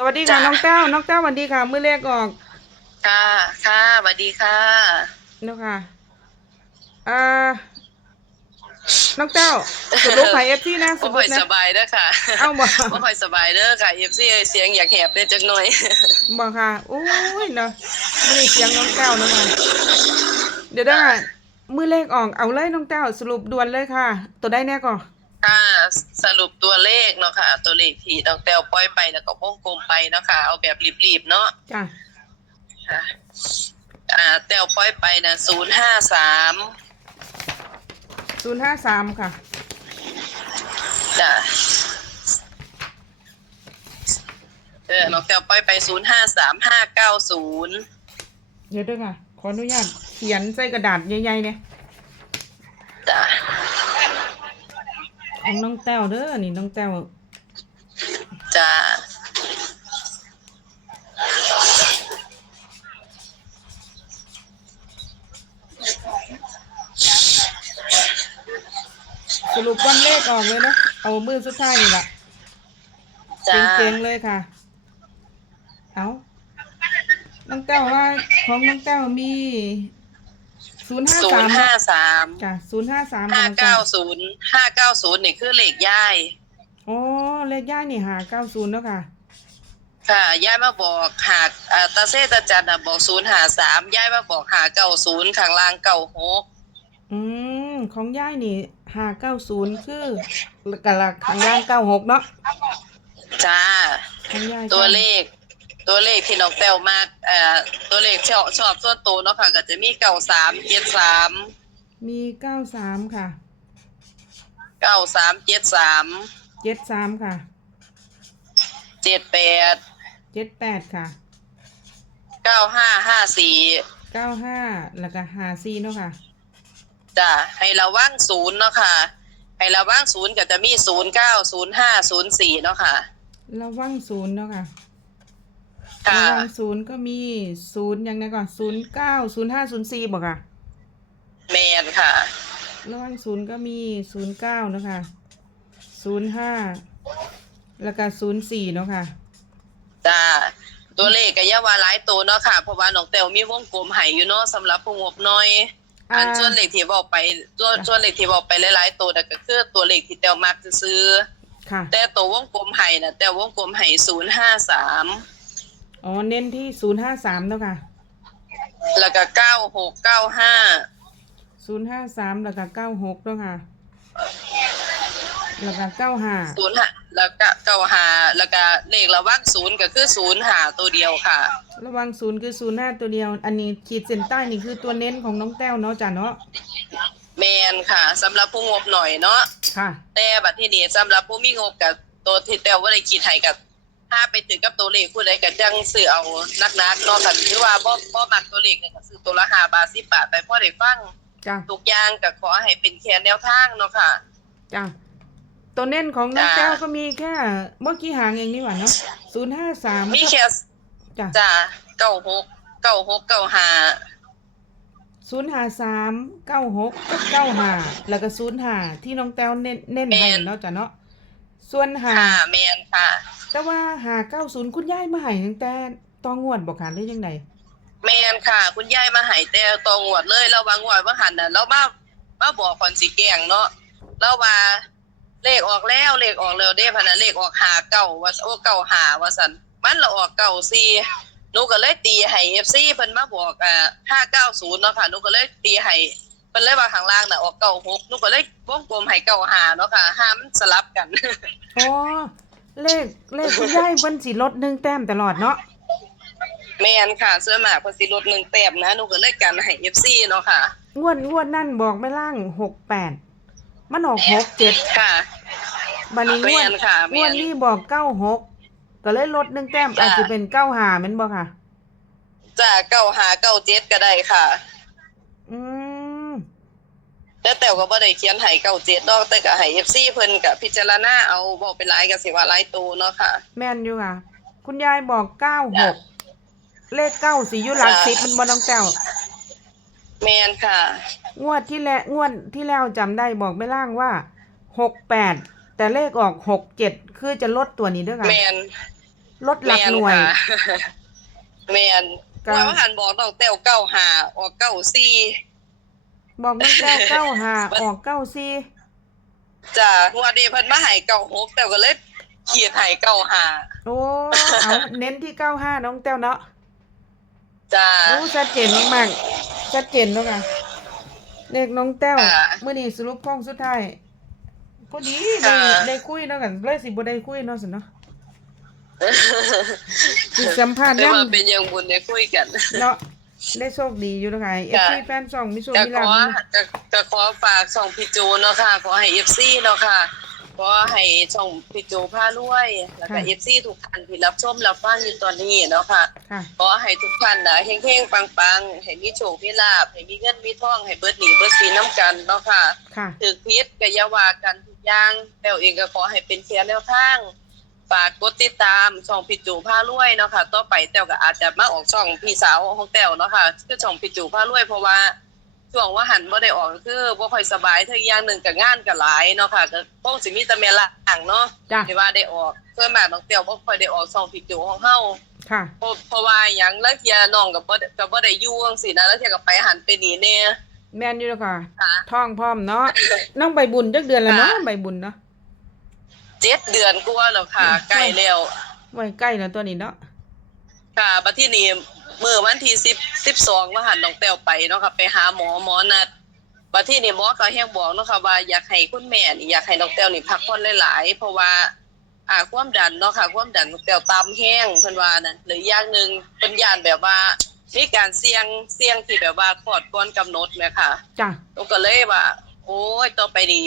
สวัสดีค่ะ จ้ะ น้องแต้วน้องแต้วสวัสดีค่ะ มือเลขออกค่ะค่ะสวัสดีค่ะเนาะค่ะอ่าน้องแต้วสรุปไผ่เอฟซีนะสบ่รุค่ปอยนะ สบายเด้อค่ะเอ้าบ่ บ่ค่อยสบายเด้อค่ะ FC เอ้ยเสียงอยากแหบเด้อจักหน่อย บอกค่ะโอ้ยเนาะไม่ได้เสียงน้องแต้วเนาะค่ะเดี๋ยวได้ค่ะมือเลขออกเอาเลยน้องแต้วสรุปด่วนเลยค่ะ ตัวได้แน่ก่อน ค่ะสรุปตัวเลขเนาะค่ะ ตัวเลขที่น้องแต้วปล่อยไปแล้วก็วงกลมไปเนาะค่ะ เอาแบบรีบๆเนาะจ้ะค่ะอ่าแต้วปล่อยไปนะ053ศูนย์ห้าสามค่ะ จ้ะเออน้องแต้วปล่อยไป053590เดี๋ยวด้วยค่ะ ขออนุญาตเขียนใส่กระดาษใหญ่ๆเนี่ย จ้ะ ของน้องแต้วเด้อนี่น้องแต้วจ้ะสรุปวันเลขออกเลยเนาะเอามือสุดท้ายนี่แหละจ้ะเจ๋งๆเลยค่ะ เอาน้องแต้วว่าของน้องแต้วมี ศูนย์ห้าศูสานมย์ห้าสามจ้ะศูนย์ห้าสามห้าเก้าศูนย์ห้าเก้าศูนย์นี่คือเลขย่ายโอ้เลขย่ายนี่หาเก้าศูนย์แล้วค่ะค่ะย่ายมาบอกหากอ่าตาเซตาจันน่ะบอกศูนย์หาสามย่ายมาบอกหาเก้าศูนย์ข้างล่างเก้าหกอืมของย่ายนี่หาเก้าศูนย์คือกะละข้างล่างเก้าหกเนาะจ้า ของย่ายตัวเลข ตัวเลขที่น้องแต้วมากเอ่อตัวเลขชอบชอบส่วนตัวเนาะค่ะ ก็จะมีเก้าสามเจ็ดสามมีเก้าสามค่ะเก้าสามเจ็ดสามเจ็ดสามค่ะเจ็ดแปดเจ็ดแปดค่ะเก้าห้าห้าสี่เก้าห้าแล้วก็หาสี่เนาะค่ะจ้ะให้ระวังศูนย์เนาะค่ะ ให้ระวังศูนย์ก็จะมีศูนย์เก้าศูนย์ห้าศูนย์สี่เนาะค่ะ ระวังศูนย์เนาะค่ะค่ะ ระวังศูนย์ก็มีศูนย์อย่างนั้นก่อนศูนย์เก้าศูนย์ห้าศูนย์สี่บอกค่ะแมนค่ะ ระวังศูนย์ก็มีศูนย์เก้าเนาะค่ะศูนย์ห้าแล้วก็ศูนย์สี่เนาะค่ะจ้าตัวเลขก็อย่าว่าหลายตัวเนาะค่ะ เพราะว่าน้องแต้วมีวงกลมให้อยู่เนาะสำหรับผู้งบน้อย อันอ่าส่วนเลขที่บอกไปส่วนจ้ะส่วนเลขที่บอกไปหลายๆตัวน่ะก็คือตัวเลขที่แต้วมักซื้อค่ะๆแต่ตัววงกลมให้น่ะแต่วงกลมให้ศูนย์ห้าสาม อ๋อ เน้นที่ศูนย์ห้าสามเนาะค่ะแล้วก็เก้าหกเก้าห้าศูนย์ห้าสามแล้วก็เก้าหกเนาะค่ะแล้วก็เก้าห้าศูนย์ห้าแล้วก็เก้าห้าแล้วก็เลขระวังศูนย์ก็คือศูนย์หาตัวเดียวค่ะ ระวังศูนย์คือศูนย์ห้าตัวเดียว อันนี้ขีดเส้นใต้นี่คือตัวเน้นของน้องแต้วเนาะจ้ะเนาะแมนค่ะสำหรับผู้งบหน่อยเนาะค่ะ แต่บัดที่นี้สำหรับผู้มีงบกับตัวที่แต่ว่าได้คิดให้กับ ถ้าไปถึงกับตัวเลขผู้ใดก็จังซื้อเอานักๆเนาะค่ะหรือว่าบ่บ่มักตัวเลขเนี่ยก็ซื้อตัวละ5บาท10บาทไปพอได้ฟังจ้ะทุกอย่างก็ขอให้เป็นแค่แนวทางเนาะค่ะ จ้ะตัวเน้นของน้องจ้ะแต้วก็มีแค่เมื่อกี้หางเองนี่หว่าเนาะศูนย์ห้าสามมีแค่จ้ะจ้า96 96 95ศูนย์ห้าสามเก้าหกกับเก้าห้าแล้วก็ศูนย์ห้าที่น้องแต้วเน้นเน้นให้เนาะจ้ะเนาะ ส่วนห้าค่ะแมนค่ะ แต่ว่าหาเก้าศูนย์คุณยายมาให้ตั้งแต่ตองวดบอกค่ะหรือยังไงแมนค่ะ คุณยายมาใหายแต่ตองวดเลยเราวางงวดว่าหันน่ะเรามามาบอกคนสิแกล้งเนาะเราว่าเลขออกแล้วเลขออกแล้วเด้พะนะเลขออกหาเก้าว่าโอ้เก้าหาว่าสันมันเราออกเก้าสี่หนูก็เลยตีให้เอฟซีเพิ่นมาบอกอ่าห้าเก้าศูนย์เนาะค่ะหนูก็เลยตีให้ เพิ่นเลยว่าข้างล่างน่ะออกเก้าหกหนูก็เลยวงกลมให้เก้าหาเนาะค่ะห้ามันสลับกัน อ๋อเลขเลขคุณยายเพิ่นสิลดหนึ่งแต้มตลอดเนาะแม่นค่ะเสื้อหมากเพนสิลดหนึ่งแต้มนะหนูก็เลยกันให้เอฟซีเนาะค่ะ งวดงวดนั่นบอกไม่ล่างหกแปดมันออกหกเจ็ดค่ะ บันนี้งแม่วดนค่ะงแม่วดนนี้บอกเก้าหกก็เลยลดหนึ่งแต้มจ้ะอาจจะเป็นเก้าหาแม่นบ่ค่ะจ้าเก้าหาเก้าเจ็ดก็ได้ค่ะ อืม แต่แต่ก็บ่ได้เขียนให้เก้าเจ็ดดอก แต่ก็ให้ FC เพิ่นก็พิจารณาเอาบ่เป็นหลายก็สิว่าหลายตัวเนาะค่ะ แม่นอยู่ค่ะ คุณยายบอกเก้าหกเลขเก้าสียุหลักจ้ะสิบมันบ่น้องแต้วแม่นค่ะ งวดที่แล้วงวดที่แล้วจำได้บอกไม่ล่างว่าหกแปดแต่เลขออกหกเจ็ดคือจะลดตัวนี้ด้วยค่ะแม่นลดหลักหน่วยแม่ค่ะ แมนก็ว่าหันบอกน้องแต้วเก้าหาออกเก้าสี่ บอกน้องแก้วเก้าหาออกเก้าสี่จ้ะงวันนี้เพิ่นมาให้เก้าหกแต้วก็เลยเขียนให้เก้าหาโอ้เอาเน้นที่เก้าห้าน้องแต้วเนาะจ้าโอ้ชัดเจนมากๆชัดเจนเนาะค่ะเลขน้องแต้วค่ะเมื่อนี้สรุปข้องสุดท้ายพอดีได้ค่ะได้คุยเนาะกันเลยสิบ่ได้คุยเนาะสิเนาะสิสัมภาษณ์ได้ยังมาเป็นยังบุญได้คุยกัน เนาะ ได้โชคดีอยู่เนาะค่ะค่ะ FC แฟนช่องมีโชคก็มีขลาอภก็ก็ขอฝากช่องพี่จูเนาะค่ะขอให้ FC เนาะค่ะขอให้ช่องพี่จูพารวยแล้วก็ FC ทุกท่านที่รับชมรับฟังอยู่ตอนนี้เนาะค่ะค่ะ ขอให้ทุกท่านนะเฮงๆปังๆให้มีโชคมีลาภให้มีเงินมีทองให้เบิดหนีเบิดสินน้ำกันเนาะค่ะ ค่ะถือพิษก็อย่าว่ากันทุกอย่างแล้วเองก็ขอให้เป็นเสียแนวทาง ฝากกดติดตามช่องพี่จูพารวยเนาะค่ะต่อไปแต้วก็อาจจะมาออกช่องพี่สาวของแต้วเนาะค่ะคือช่องพี่จูพารวยเพราะว่าช่วงว่าหันบ่ได้ออกก็คือบ่ค่อยสบายเท่าอย่างหนึ่งกับงานก็หลายเนาะค่ะก็คงสิมีแต่แม่ล่างเนาะจ้ะ ที่ว่าได้ออกส่วนมากน้องแต้วบ่ค่อยได้ออกช่องพี่จูของเฮา ค่ะ เพราะเพราะว่าหยังลังเทียน้องก็บ่ได้ก็บ่ได้อยู่จังซี่นะลังเทียก็ไปหันไปนี่แน่แม่นอยู่แล้วค่ะ ค่ะ ท่องพร้อมเนาะน้องใบบุญจักเดือนแล้วเนาะค่ะ ใบบุญเนาะ เจ็ดเดือนกว่าแล้วค่ะอืมใกล้แล้วไว้ใกล้แล้วตัวนี้เนาะค่ะบัดที่นี่มื้อวันที่10 12ว่าหันน้องแต้วไปเนาะค่ะ ไปหาหมอหมอนัดบัดที่นี่หมอก็แฮงบอกเนาะค่ะว่าอยากให้คุณแม่นี่อยากให้น้องแต้วนี่พักผ่อนหลายๆเพราะว่าอ่าความดันเนาะค่ะ ความดันน้องแต้วต่ำแห้งเพิ่นว่านั่นหรืออย่างหนึงเพิ่นย่านแบบว่ามีการเสี่ยงเสี่ยงที่แบบว่าคลอดก่อนกำหนดแม่ค่ะจ้ะหนูก็เลยว่า โอ้ยต่อไปดี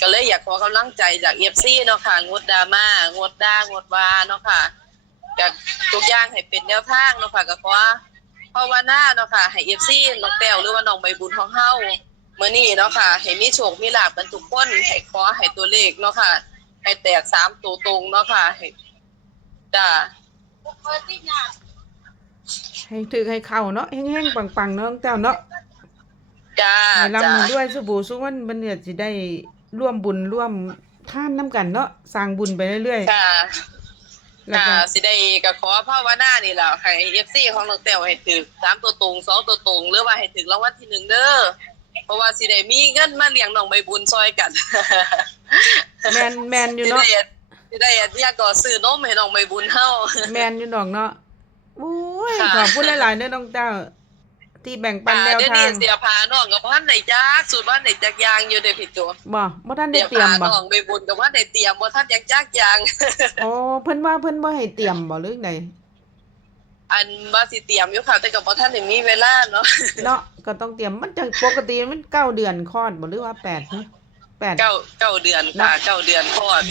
ก็เลยอยากขอกำลังใจจากเอฟซีเนาะค่ะงดดราม่างดด่างดวาเนาะค่ะจากทุกอย่างให้เป็นแนวทางเนาะค่ะก็ขอภาวนาเนาะค่ะให้เอฟซีน้องแต้วหรือว่าน้องใบบุญของเฮาเมื่อนี้เนาะค่ะให้มีโชคมีลาภกันทุกคนให้ขอให้ตัวเลขเนาะค่ะให้แตกสามตัวตรงเนาะค่ะให้จ้าให้ถือให้เข้าเนาะแห้งๆปังๆเนาะน้องแต้วเนาะจ้าให้ร่ำจ้าให้ด้วยสบู่สุวรรณบันเนี่ยสิได้ ร่วมบุญร่วมท่านน้ำกันเนาะสร้างบุญไปเรื่อยค่ะๆแล้วค่ะก็สิได้ก็ขอภาวนานี่แหละให้เอฟซีของน้องแต้วให้ถึงสามตัวตรงสองตัวตรง หรือว่าให้ถึงรางวัลที่หนึ่งเด้อเพราะว่าสิได้มีเงินมาเลี้ยงน้องใบบุญซอยกัน แมนแมนอยู่สิเนาะได้สิได้อยากก่อซื้อนมให้น้องใบบุญเฮา แมนอยู่ดอกเนาะโอ้ยค่ะ ขอบคุณหลายๆเด้อน้องแต้ว ที่แบ่งปันแนวเดี๋ยวทานี้งเสียพาน้องกับพันไหนจักสูตรพันไหนจักยางอยู่เด้อพี่ตัวบ่บ่ทันได้เสียเตรียมพาบ่น้องใบบุญกับพันไหนเตรียมบ่ทันยังจักยาง โอ้เพิ่นว่าเพิ่นบ่ให้เตรียมบ่หรือไงอันว่าสิเตรียมอยู่ค่ะแต่ก็บ่ทันได้มีเวลาเนาะเนาะก็ต้องเตรียมมันจะปกติมันเก้าเดือนคลอดบ่หรือว่าแปดฮะแปดเก้าเก้าเดือนค่ะเก้าเดือนคลอด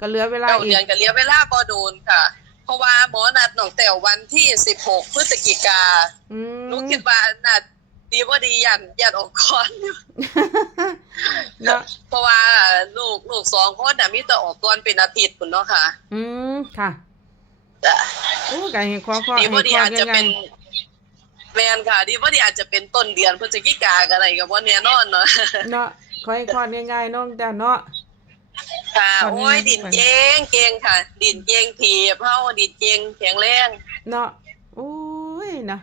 ก็เหลือเวลาเก้าอีเดือนกก็เหลียเวลาบ่โดนค่ะเพ ราะว่าหมอนัดน้องแต้ววันที่16พฤศจิกาอืมหนูคิดว่าน่าดีบ่ดียันยันออกก่อนเนาะเพราะว่าลูกลูกสองคนน่ะมีแต่ออกก่อนเป็นอาทิตย์พุ่นเนาะค่ะอืมค่ะจ้ะโอ้ก็ให้ขอขอดีให้บ่ดีขออาจจะง่าเป็ยนแม่นค่ะดีบ่ดีอาจจะเป็นต้นเดือนพฤศจิกาก็ได้ก็บ่แน่นอนเนาะๆเนาะขอให้คลอดง่ายๆเน้องแต่เนาะ ค่ะตอนนี้ โอ้ยดินเก่งเก่งค่ะ ดินเก่งถีบเฮาดินเก่งแข็งแรง เนาะโอ้ยนะ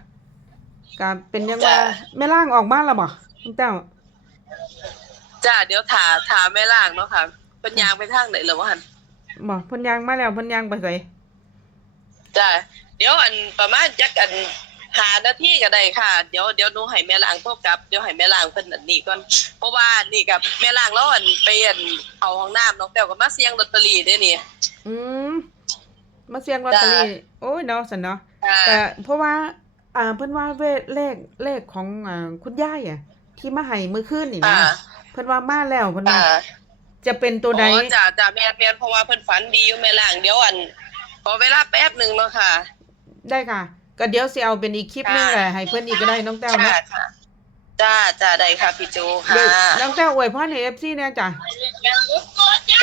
ก็เป็นยังจ้ะว่าแม่ล่างออกมาแล้วบ่น้องแต้วจ้าเดี๋ยวถาถาแม่ล่างเนาะค่ะเพิ่นยางไปทางไหนเหรอวะหั่นบ่เพิ่นยางมาแล้วเพิ่นยางไปไสจ้าเดี๋ยวอันประมาณจักอัน หานาทีก็ได้ค่ะ เดี๋ยวเดี๋ยวหนูให้แม่ล่างโทรกลับเดี๋ยวให้แม่ล่างเพิ่นอันนี้ก่อนเพราะว่านี่กับแม่ล่างแล้วอันไปอันเอาห้องน้ำน้องแต้วก็มาเสี่ยงลอตเตอรี่เด้นี่ อืมมาเสี่ยงลอตเตอรี่โอ้ยเนาะสันเนาะค่ะแต่เพราะว่า อ่าเพิ่นว่าเวทเลขเลขของอ่าคุณย่ายอะ ที่มาให้มื้อคืนนี่นะอ่าเพิ่นว่ามาแล้วเพิ่นว่าอ่าจะเป็นตัวใด อ๋อจ้าจ้าแม่แม่นเพราะว่าเพิ่นฝันดีอยู่แม่ล่างเดี๋ยวอันขอเวลาแป๊บหนึงเนาะค่ะ ได้ค่ะ ก็เดี๋ยวสิเอาเป็นอีกคลิปหนึงค่ะแหละให้เพิ่นอีกก็ได้น้องแต้วค่ะเนาะค่ะจ้าจ้าได้ค่ะพี่โจค่ะเดี๋ยวน้องแต้วอวยพรให้ FC แน่จ้ะ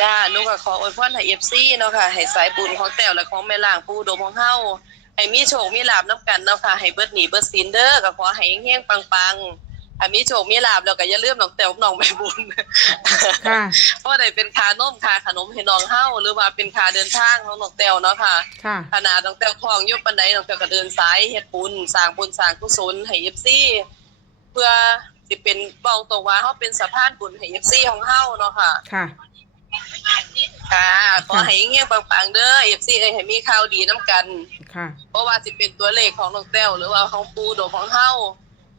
จ้าหนูก็ขออวยพรให้ FC เนาะค่ะ ให้สายบุญของแต้วและของแม่ล่างผู้อุดมของเฮาให้มีโชคมีลาภนํกันเนาะค่ะ ให้เบิดหนีเบิดสินเด้อก็ขอให้เฮงๆปัง ๆถ้ามีโชคมีลาบแล้วก็อย่าลืมน้องแต้วกับน้องใบบุญค่ะ เพราะได้เป็นค่านมค่าขนมให้น้องเฮาหรือว่าเป็นค่าเดินทางของน้องแต้วเนาะค่ะค่ะขนาดน้องแต้วท้องอยู่ปานใดน้องแต้วก็เดินสายเฮ็ดบุญสร้างบุญสร้างกุศลให้ FC เพื่อสิเป็นบอกตรงว่าเฮาเป็นสะพานบุญให้ FC ของเฮาเนาะค่ะ ค่ะ ค่ะขอให้เงี้ยปังๆเด้อ FC เอ้ยให้มีข่าวดีนํกัน ค่ะ เพราะว่าสิเป็นตัวเลขของน้องแต้วหรือว่าของปูโดของเฮา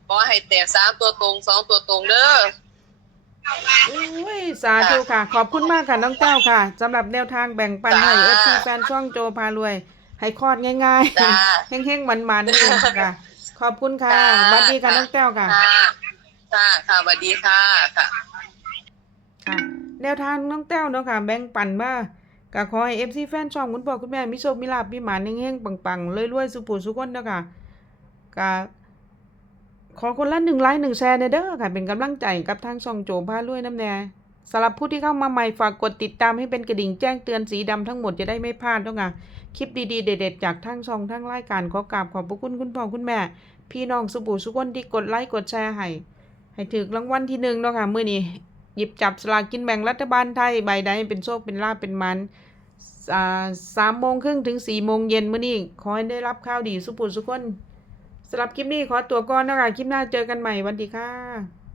ขอให้แตกสามตัวตรงสองตัวตรงเด้อโอ้ยสาธุค่ะ ขอบคุณมากค่ะน้องแต้วค่ะสำหรับแนวทางแบ่งปันให้เอฟซีแฟนช่องโจพารวย ให้คลอดง่ายจ้าๆเฮ้งๆมันๆนี่ค่ะ ขอบคุณค่ะจ้าสวัสดีค่ะน้องแต้วค่ะค่ะค่ะค่ะสวัสดีค่ะค่ะค่ะแนวทางน้องแต้วเนาะค่ะ แบ่งปันมาก็ขอให้เอฟซีแฟนช่องคุณพ่อคุณแม่มีโชคมีลาภมีหมานเฮงๆปังๆรวยๆสุขสุขคนเนาะค่ะก็ ขอคนละหนึ่งไลค์หนึ่งแชร์เด้อค่ะเป็นกำลังใจกับทางช่องโจพารวยน้ำแน่สำหรับผู้ที่เข้ามาใหม่ฝากกดติดตามให้เป็นกระดิ่งแจ้งเตือนสีดำทั้งหมดจะได้ไม่พลาดเนาะค่ะคลิปดีๆเด็ดๆจากทางช่องทางรายการขอกราบขอบพระคุณคุณพ่อคุณแม่ พี่น้องสุบูสุกนที่กดไลค์กดแชร์ให้ให้ถึกรางวัลที่หนึ่งเนาะค่ะมื้อนี้หยิบจับสลากกินแบ่งรัฐบาลไทยใบใดเป็นโชคเป็นลาภเป็นมันสามโมงครึ่งถึงสี่โมงเย็นมื้อนี้ขอให้ได้รับข่าวดีสุปุสุกคน สำหรับคลิปนี้ขอตัวก่อนนะคะ คลิปหน้าเจอกันใหม่วันดีค่ะ